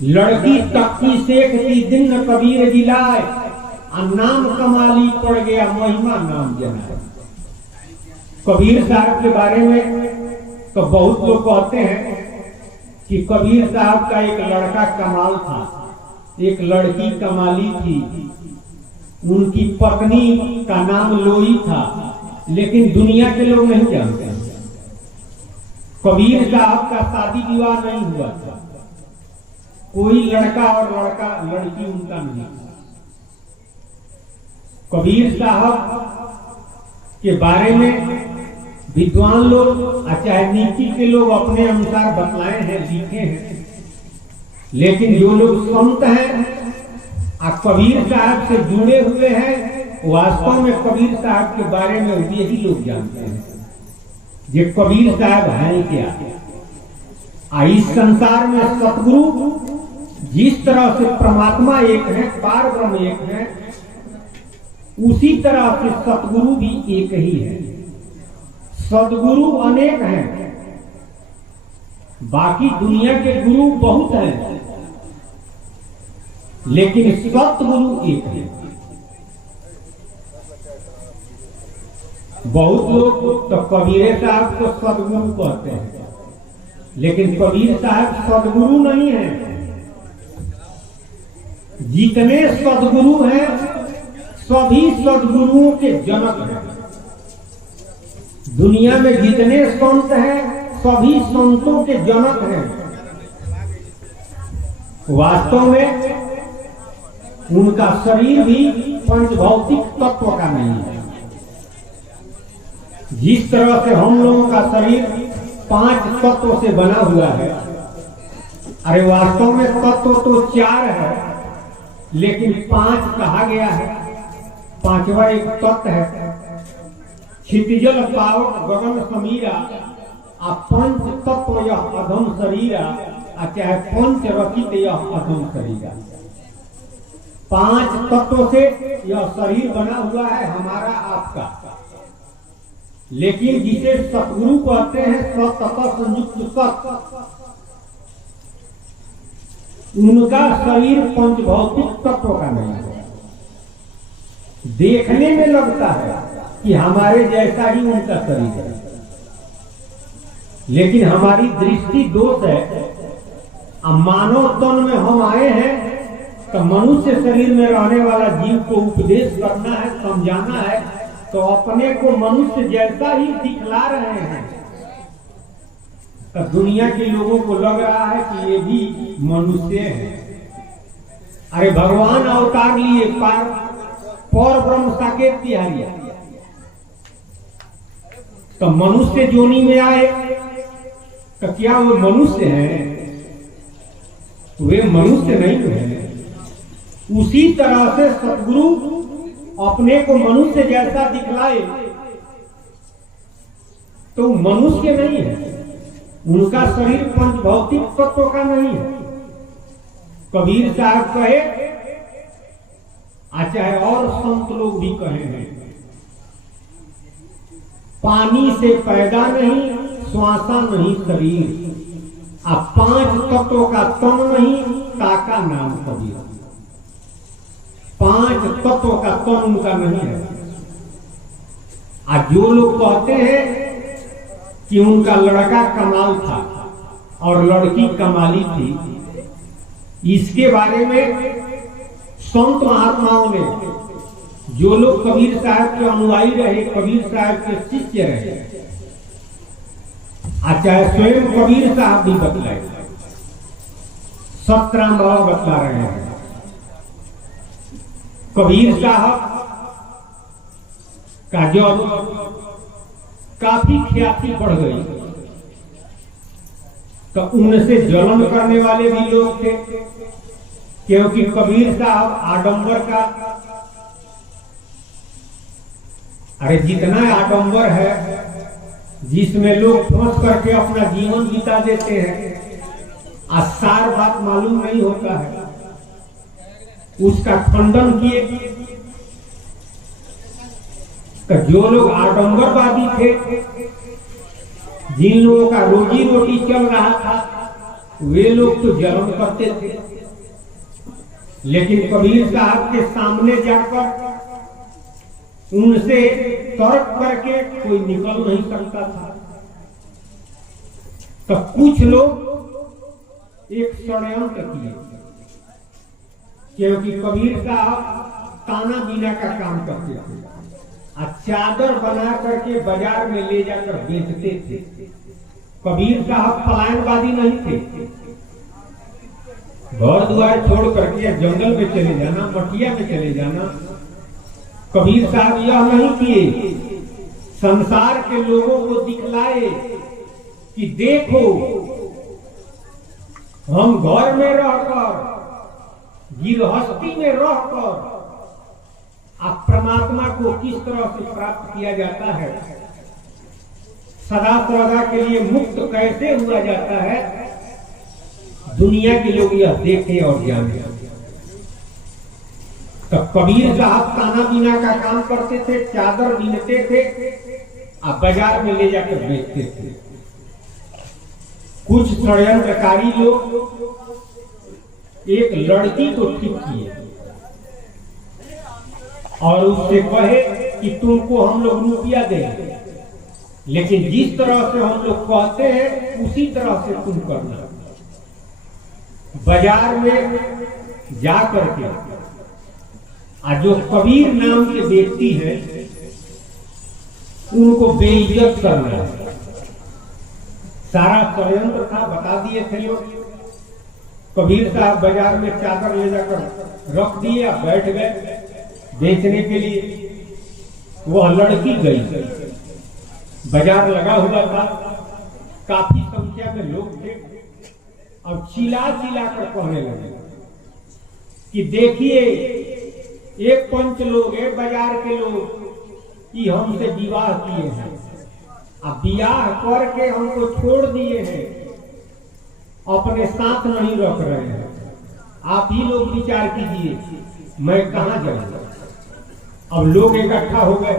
लड़की तक्की शेख की दिन न कबीर जिलाए, नाम कमाली पड़ गया महिमा नाम जनाए। कबीर साहब के बारे में तो बहुत लोग कहते हैं कि कबीर साहब का एक लड़का कमाल था, एक लड़की कमाली थी, उनकी पत्नी का नाम लोई था, लेकिन दुनिया के लोग नहीं जानते। कबीर साहब का शादी विवाह नहीं हुआ था, कोई लड़का और लड़की उनका नहीं था। कबीर साहब के बारे में विद्वान लोग चाहे नीति के लोग अपने अनुसार बतलाए हैं, लिखे हैं, लेकिन जो लोग संत हैं कबीर साहब से जुड़े हुए हैं, वास्तव में कबीर साहब के बारे में यही लोग जानते हैं ये कबीर साहब हैं क्या। इस संसार में सतगुरु जिस तरह से परमात्मा एक है, पार ब्रह्म एक है, उसी तरह से सतगुरु भी एक ही है। सदगुरु अनेक हैं, बाकी दुनिया के गुरु बहुत हैं, लेकिन सतगुरु एक है। बहुत लोग तो कबीर साहब को सदगुरु कहते हैं, लेकिन कबीर साहब सदगुरु नहीं है। जितने सदगुरु हैं सभी सदगुरुओं के जनक हैं। दुनिया में जितने संत हैं सभी संतों के जनक हैं। वास्तव में उनका शरीर भी पंचभौतिक तत्व का नहीं है। जिस तरह से हम लोगों का शरीर 5 तत्व से बना हुआ है, अरे वास्तव में तत्व तो 4 है, लेकिन 5 कहा गया है। 5वां एक तत्व है, क्षितिजल पावक गगन समीरा, पंच तत्व यह अधम शरीरा, चाहे पंच रचित यह अधम शरीरा। 5 तत्व से यह शरीर बना हुआ है हमारा आपका, लेकिन जिसे सतगुरु कहते हैं, सततः संयुक्त सत, उनका शरीर पंचभौतिक तत्व का नहीं है। देखने में लगता है कि हमारे जैसा ही उनका शरीर है, लेकिन हमारी दृष्टि दोष है। मानव तन में हम आए हैं तो मनुष्य शरीर में रहने वाला जीव को उपदेश करना है, समझाना है, तो अपने को मनुष्य जैसा ही दिखला रहे हैं। तो दुनिया के लोगों को लग रहा है कि ये भी मनुष्य है। अरे भगवान अवतार लिए पर ब्रह्म साकेत तिहारी, तो मनुष्य जोनी में आए तो क्या वो मनुष्य है? वे मनुष्य नहीं है। उसी तरह से सतगुरु अपने को मनुष्य जैसा दिखलाए तो मनुष्य नहीं है। उनका शरीर पंचभौतिक तत्व का नहीं है। कबीर साहब कहे, चाहे और संत लोग भी कहे हैं, पानी से पैदा नहीं, श्वासा नहीं शरीर, 5 तत्वों का तन नहीं, ताका नाम कबीर। 5 तत्वों का तन उनका नहीं है। जो लोग कहते हैं कि उनका लड़का कमाल था और लड़की कमाली थी, इसके बारे में संत महात्माओं ने, जो लोग कबीर साहब के अनुयायी रहे, कबीर साहब के शिष्य रहे, चाहे स्वयं कबीर साहब भी बतलाए, सतराम बाबा बतला रहे हैं। कबीर साहब का जब काफी ख्याति बढ़ गई तो उनसे जलन करने वाले भी लोग थे, क्योंकि कबीर साहब आडंबर का, अरे जितना आडंबर है जिसमें लोग फंस करके अपना जीवन बिता देते हैं, सार बात मालूम नहीं होता है, उसका खंडन किए। तो जो लोग आडंबरवादी थे, जिन लोगों का रोजी रोटी चल रहा था, वे लोग तो जलन करते थे, लेकिन कबीर साहब के सामने जाकर उनसे तर्क करके कोई निकल नहीं सकता था। तो कुछ लोग एक षड्यंत्र किए, क्योंकि कबीर साहब ताना बीना का काम करते थे, चादर बना करके बाजार में ले जाकर बेचते थे। कबीर साहब पलायनवादी नहीं थे, घर द्वार छोड़ करके जंगल में चले जाना, मटिया में चले जाना। कबीर साहब यह नहीं किए, संसार के लोगों को दिखलाए कि देखो हम घर में रहकर, गृहस्थी में रहकर आप परमात्मा को किस तरह से प्राप्त किया जाता है, सदा सर्वदा के लिए मुक्त कैसे हुआ जाता है, दुनिया के लोग यह देखे और जाने। तो कबीर साहब ताना बीना का काम करते थे, चादर बीनते थे और बाजार में ले जाकर बेचते थे। कुछ षड्यंत्रकारी लोग एक लड़की को ठीक किए और उससे कहे कि तुमको हम लोग रुपया देंगे, लेकिन जिस तरह से हम लोग कहते हैं उसी तरह से तुम करना। बाजार में जा करके जो कबीर नाम के व्यक्ति हैं उनको बेइज्जत करना है। सारा षड्यंत्र था, बता दिए थे लोग। कबीर साहब बाजार में चादर ले जाकर रख दिए, बैठ गए बेचने के लिए। वह लड़की गई, बाजार लगा हुआ था, काफी संख्या में लोग थे और चिल्ला चिल्ला कर कहने लगे कि देखिए एक पंच लोग है, बाजार के लोग, कि हमसे विवाह किए हैं, अब विवाह करके हमको छोड़ दिए हैं, अपने साथ नहीं रख रहे हैं। आप ही लोग विचार कीजिए मैं कहां जाऊंगा। अब लोग इकट्ठा हो गए,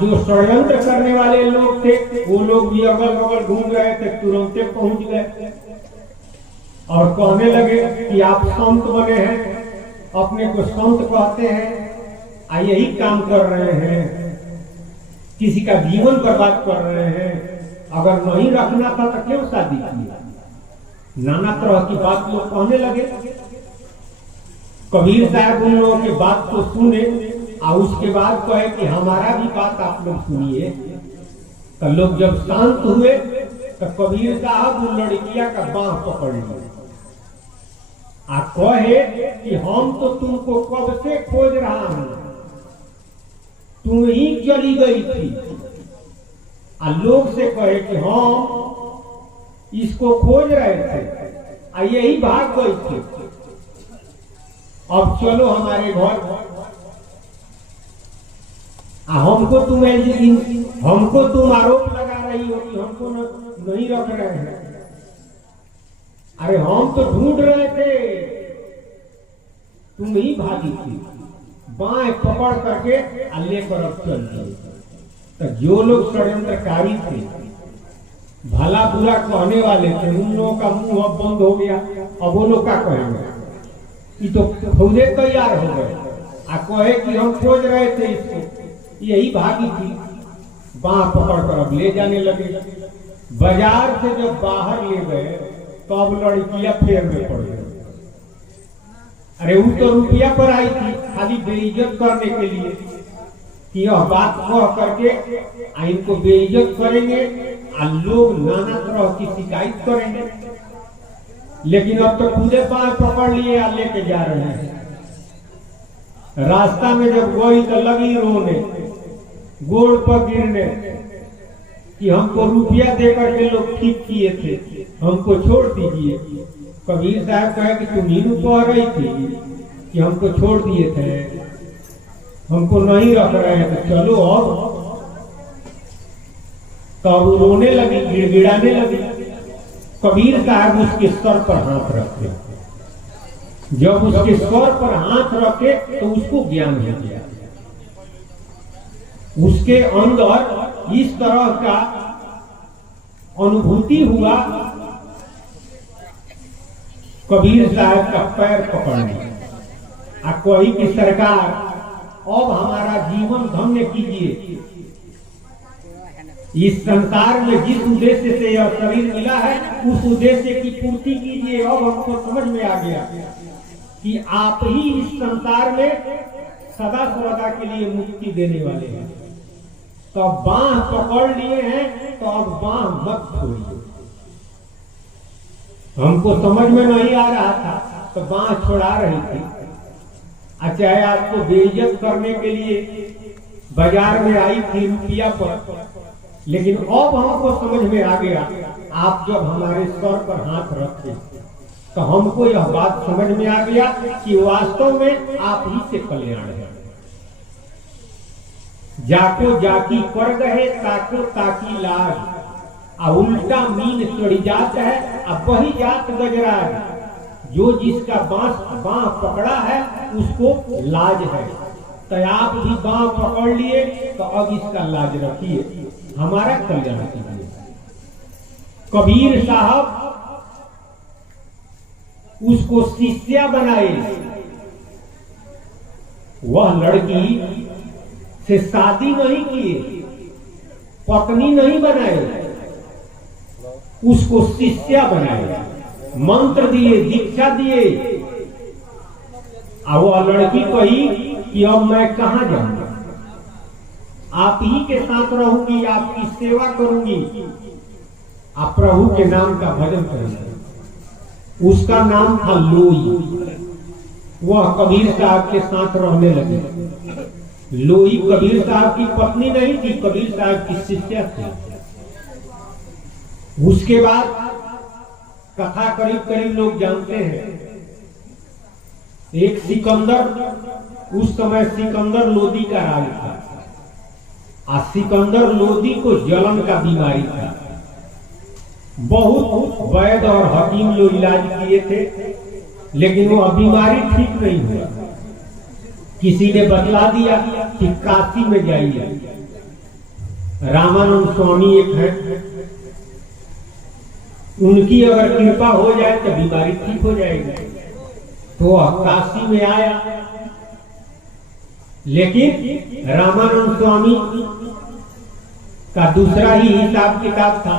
जो षड्यंत्र करने वाले लोग थे वो लोग भी अगल बगल घूम रहे थे, तुरंत पहुंच गए और कहने लगे कि आप संत बने हैं, अपने को संत कहते हैं, यही काम कर रहे हैं, किसी का जीवन बर्बाद कर रहे हैं, अगर नहीं रखना था तो क्यों शादी की। नाना तरह की बात लोग कहने लगे। कबीर साहब उन लोगों की बात को सुने और उसके बाद कहे कि हमारा भी बात आप लोग सुनिए। तो लोग जब शांत हुए तो कबीर साहब उन लड़कियां का बांह पकड़ लिए और कहे कि हम तो तुमको कब से खोज रहा हूं, तुम ही चली गई थी। और लोग से कहे कि हम इसको खोज रहे थे और यही भाग गई थी, अब चलो हमारे घर। हमको तुम आरोप लगा रही हो कि हमको नहीं रख रहे हैं। अरे हम तो ढूंढ रहे थे, तुम ही भागी थी, बाएं पकड़ करके लेकर अब चल गए। तो जो लोग षड्यंत्रकारी थे, भला बुरा कहने वाले थे, उन लोगों का मुंह अब बंद हो गया। अब वो लोग क्या कहेंगे, ये तो खुदे तैयार हो गए कहे कि हम खोज रहे थे इसको, यही भागी थी, बांह पकड़ कर अब ले जाने लगे। बाजार से जब बाहर ले गए तो अब लड़कियां फेर में पड़ गई। अरे वो तो रुपया पर आई थी खाली बेइज्जत करने के लिए कि यह बात कह करके इनको बेइज्जत करेंगे और लोग नाना तरह की शिकायत करेंगे। लेकिन अब तो खुदे बांह पकड़ लिए और लेके जा रहे हैं। रास्ता में जब गई तो लगी रोने, गोड़ पर गिरने कि हमको रुपया देकर के लोग ठीक किए थे, हमको छोड़ दीजिए। कबीर साहब कहे कि तुम ही कह रही थी कि हमको छोड़ दिए थे, हमको नहीं रख रहे हैं, तो चलो अब। तो वो रोने लगी, गिड़गिड़ाने लगी। कबीर साहब उसके सर पर हाथ रखे। जब उसके सर पर हाथ रखे तो उसको ज्ञान हो गया। उसके अंदर इस तरह का अनुभूति हुआ कबीर साहब का पैर पकड़ने आ कोई की सरकार अब हमारा जीवन धन्य कीजिए, इस संसार में जिस उद्देश्य से यह शरीर मिला है उस उद्देश्य की पूर्ति कीजिए। अब हमको समझ में आ गया कि आप ही इस संसार में सदा सर्वदा के लिए मुक्ति देने वाले हैं। तो अब बांह पकड़ लिए हैं, तो अब बांह मत छोड़िए। हमको समझ में नहीं आ रहा था तो बांह छोड़ा रही थी। चाहे आपको बेइज्जत करने के लिए बाजार में आई थी रुपया पर, लेकिन अब हमको समझ में आ गया। आप जब हमारे सर पर हाथ रखे तो हमको यह बात समझ में आ गया कि वास्तव में आप ही से कल्याण है। जाको जाकी कर गए ताको ताकी लाज, आ उल्टा मीन चढ़ी जात है, अब वही जात गजराज। जो जिसका बांह पकड़ा है उसको लाज है। तो आप भी बांह पकड़ लिए तो अब इसका लाज रखिए, हमारा कल्याण कीजिए। कबीर साहब उसको शिष्या बनाए। वह लड़की से शादी नहीं किए, पत्नी नहीं बनाए, उसको शिष्या बनाए, मंत्र दिए, दीक्षा दिए। अब वह लड़की कही कि अब मैं कहां जाऊंगा, आप ही के साथ रहूंगी, आपकी सेवा करूंगी, आप प्रभु के नाम का भजन करेंगे। उसका नाम था लोई। वह कबीर साहब के साथ रहने लगे। लोई कबीर साहब की पत्नी नहीं थी, कबीर साहब की शिष्या थी। उसके बाद कथा करीब करीब लोग जानते हैं। एक सिकंदर, उस समय सिकंदर लोदी का राज था। सिकंदर लोदी को जलन का बीमारी था। बहुत वैद और हकीम लोग इलाज किए थे, लेकिन वो बीमारी ठीक नहीं हुआ। किसी ने बतला दिया कि काशी में जाइए। रामानंद स्वामी एक है, उनकी अगर कृपा हो जाए तो बीमारी ठीक हो जाएगी। तो काशी में आया, लेकिन रामानंद स्वामी का दूसरा ही हिसाब किताब था।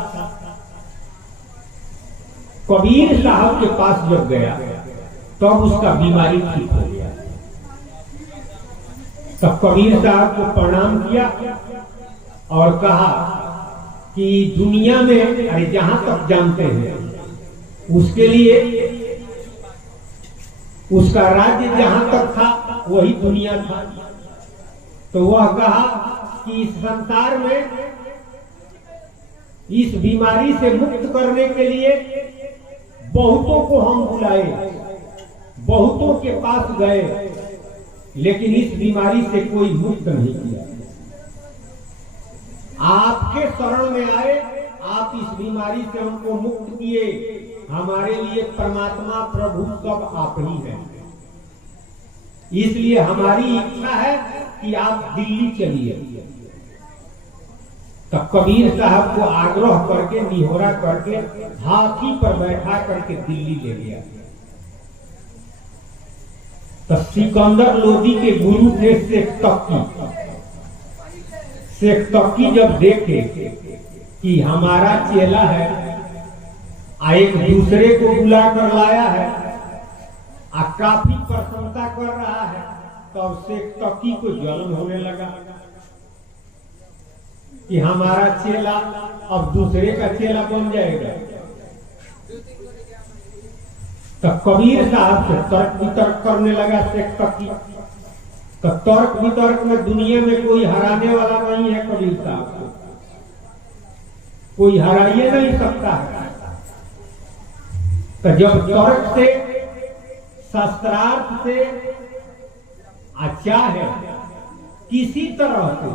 कबीर साहब के पास जब गया तब उसका बीमारी ठीक हो गया। तब कबीर साहब को प्रणाम किया और कहा कि दुनिया में, अरे जहां तक जानते हैं, उसके लिए उसका राज्य जहां तक था वही दुनिया था। तो वह कहा कि इस संसार में इस बीमारी से मुक्त करने के लिए बहुतों को हम बुलाए, बहुतों के पास गए, लेकिन इस बीमारी से कोई मुक्त नहीं किया। आपके शरण में आए, आप इस बीमारी से हमको मुक्त किए। हमारे लिए परमात्मा प्रभु सब आप ही हैं। इसलिए हमारी इच्छा है कि आप दिल्ली चलिए। तब कबीर साहब को आग्रह करके, निहोरा करके हाथी पर बैठा करके दिल्ली ले गया। तब सिकंदर लोदी के गुरु थे शेख तकी। शेख तकी जब देखे कि हमारा चेला है, एक दूसरे को बुला कर लाया है, काफी प्रशंसा कर रहा है, तब शेख तकी को जलन होने लगा कि हमारा चेला अब दूसरे का चेला बन जाएगा। तब कबीर साहब से तर्क वितर्क करने लगा शेख तकी। तो तर्क वितर्क में दुनिया में कोई हराने वाला नहीं है। कबीर साहब को कोई हराइए नहीं सकता है। तो जब तर्क से, शास्त्रार्थ से, अच्छा है, किसी तरह से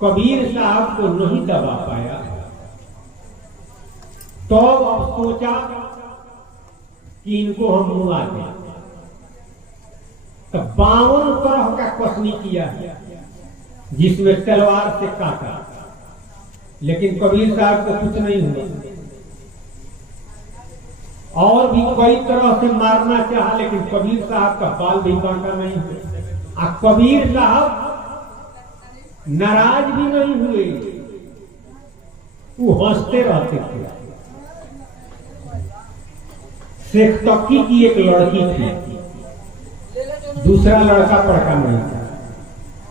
कबीर साहब को नहीं दबा पाया, तो अब सोचा कि इनको हम मुआ दें। तो 52 तरह का कसनी किया है, जिसमें तलवार से काटा, लेकिन कबीर साहब को कुछ नहीं हुआ। और भी कई तरह से मारना चाहा, लेकिन कबीर साहब का बाल भी काटा नहीं हुआ। कबीर साहब नाराज भी नहीं हुए, वो हंसते रहते थे। शेख तकी की एक लड़की थी, दूसरा लड़का पड़का नहीं था,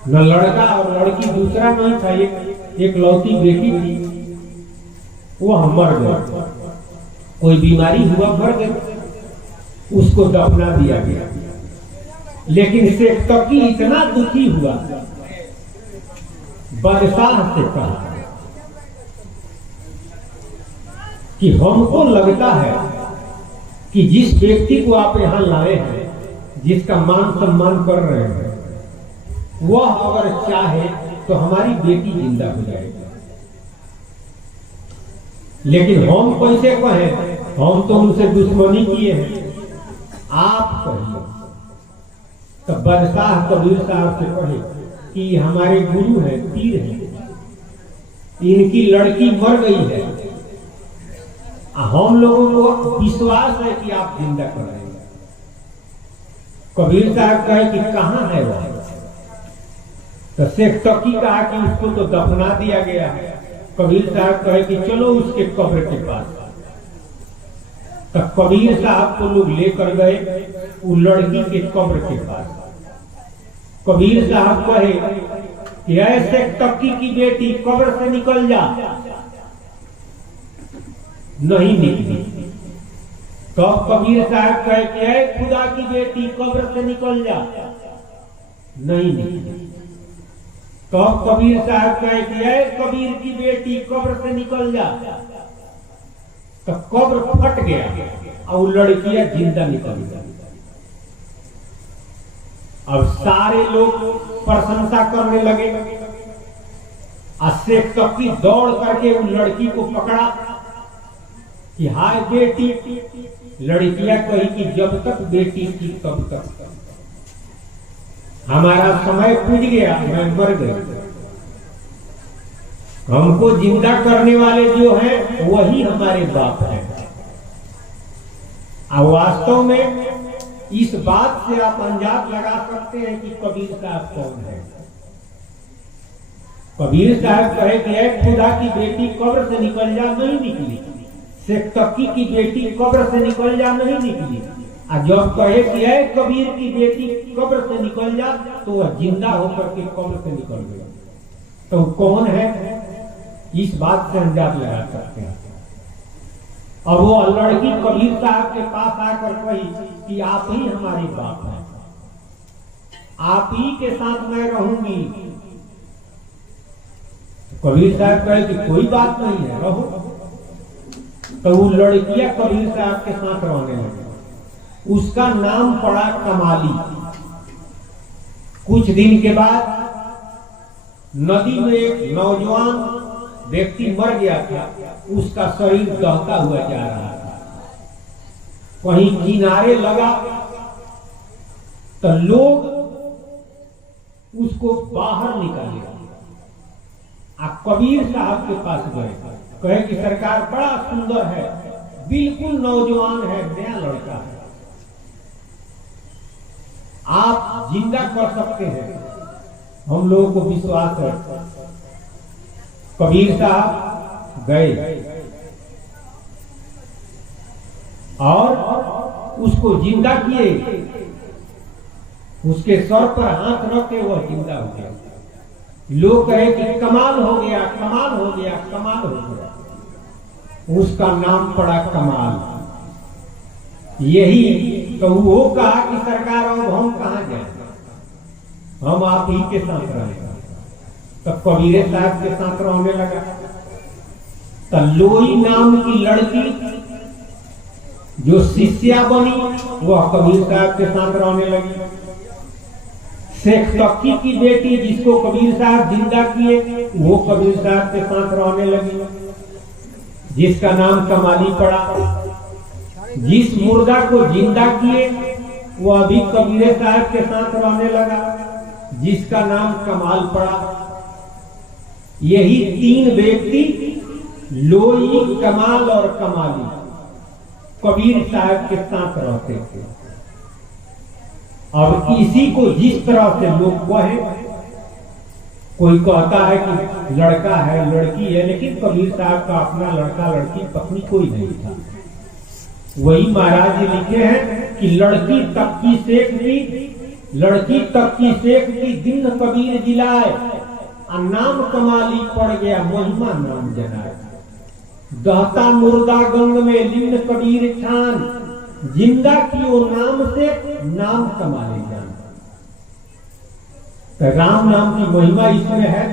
न लड़का और लड़की दूसरा नहीं था, एक लौती बेटी थी। वो मर गया, कोई बीमारी हुआ मर गई, उसको दफना दिया गया। लेकिन शेख तकी इतना दुखी हुआ, बादशाह से कहा कि हमको लगता है कि जिस व्यक्ति को आप यहां लाए हैं, जिसका मान सम्मान कर रहे हैं, वह अगर चाहे तो हमारी बेटी जिंदा हो जाएगी। लेकिन हम कैसे कहें, हम तो उनसे दुश्मनी किए हैं, आप कहिए। तो बादशाह कबीर साहब से कहे कि हमारे गुरु हैं, पीर हैं, इनकी लड़की मर गई है, हम लोगों को विश्वास है कि आप जिंदा कर रहे हैं। कबीर साहब कहे कि कहां है वह? तो शेख तकी कहा कि उसको तो दफना दिया गया है। कबीर साहब कहे कि चलो उसके कब्र के पास। तो कबीर साहब को लोग लेकर गए वो लड़की के कब्र के पास। कबीर साहब कहे कि ऐसे तकी की बेटी कब्र से निकल जा, नहीं निकली। तब कबीर साहब कहे कि ऐ खुदा की बेटी कब्र से निकल जा, नहीं निकली। तब कबीर साहब कहे कि ऐ कबीर की बेटी कब्र से निकल जा, तो कब्र फट गया और लड़कियां जिंदा निकल गई। अब सारे लोग प्रशंसा करने लगे। शेख तकी दौड़ करके उन लड़की को पकड़ा कि हाय बेटी। लड़कियां कही कि जब तक बेटी थी तब तक, हमारा समय पूज गया, मैं मर गई, हमको जिंदा करने वाले जो हैं वही हमारे बाप हैं। और वास्तव में इस बात से आप अंदाज लगा सकते हैं कि कबीर साहब कौन है। कबीर साहब कहे कि खुदा की बेटी कब्र से निकल जा, नहीं निकली। शेख तकी की बेटी कब्र से निकल जा, नहीं निकली। और जब कहे कि कबीर की बेटी कब्र से निकल जा, तो वह जिंदा होकर के कब्र से निकल गया। तो कौन है, इस बात से अंदाज लगा सकते हैं। अब वो लड़की कबीर साहब के पास आकर कही कि आप ही हमारे बाप हैं, आप ही के साथ मैं रहूंगी। कबीर साहब कहे कि कोई बात नहीं है, रहो। तो वो लड़कियां कबीर साहब के साथ रहने लगी। उसका नाम पड़ा कमाली। कुछ दिन के बाद नदी में एक नौजवान व्यक्ति मर गया था, उसका शरीर दहता हुआ जा रहा था। वहीं किनारे लगा तो लोग उसको बाहर निकाले। कबीर साहब के पास गए, कहे कि सरकार बड़ा सुंदर है, बिल्कुल नौजवान है, नया लड़का है, आप जिंदा कर सकते हैं, हम लोगों को विश्वास है। कबीर साहब गए और उसको जिंदा किए। उसके सर पर हाथ रख के वह जिंदा हो गया। लोग कहे कि कमाल हो गया, कमाल हो गया, कमाल हो गया। उसका नाम पड़ा कमाल। यही तो वो कहा कि सरकार अब हम कहां जाए, हम आप ही के साथ रहेंगे। तो कबीर साहब के साथ रहने लगा। तो लोई नाम की लड़की जो शिष्या बनी, वह कबीर साहब के साथ रहने लगी। शेख तकी की बेटी जिसको कबीर साहब जिंदा किए, वो कबीर साहब के साथ रहने लगी, जिसका नाम कमाली पड़ा। जिस मुर्दा को जिंदा किए वो अभी कबीर साहब के साथ रहने लगा, जिसका नाम कमाल पड़ा। यही तीन व्यक्ति लोई, कमाल और कमाली, कबीर साहब के साथ रहते थे। अब इसी को जिस तरह से लोग कहे, कोई कहता है कि लड़का है लड़की है, लेकिन कबीर साहब का अपना लड़का लड़की पत्नी कोई नहीं था। वही महाराज जी लिखे हैं कि लड़की तक की सेक की, लड़की तक की सेक की दिन कबीर जिलाए, नाम कमाली पड़ गया महिमा नाम जनाए। दहता मुर्दा गंग में लिंग कबीर छान, जिंदा कियो नाम से नाम कमाले जान। तो राम नाम की महिमा इसमें है,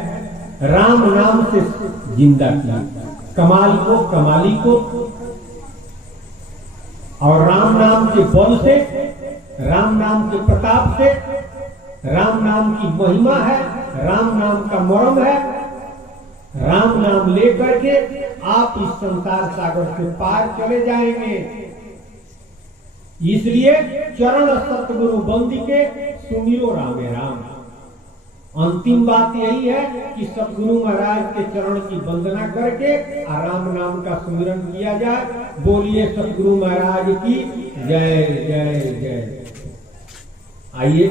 राम नाम से जिंदा किया कमाल को, कमाली को, और राम नाम के बल से, राम नाम के प्रताप से, राम नाम की महिमा है, राम नाम का मर्म है। राम नाम लेकर के आप इस संसार सागर से पार चले जाएंगे। इसलिए चरण सतगुरु बंदी के सुमिरो रामे राम। अंतिम बात यही है कि सतगुरु महाराज के चरण की वंदना करके राम नाम का सुमिरन किया जाए। बोलिए सतगुरु महाराज की जय जय जय। आइए